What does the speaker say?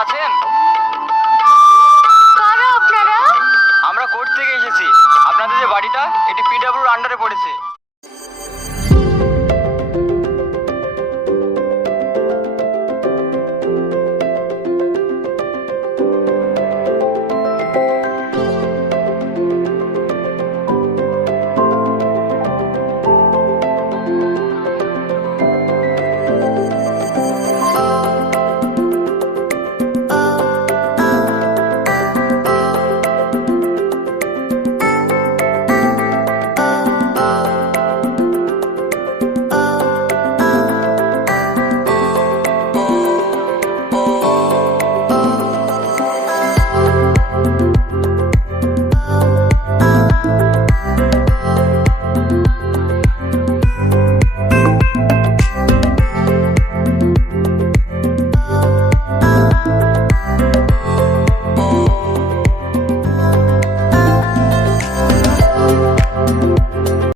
আছেন?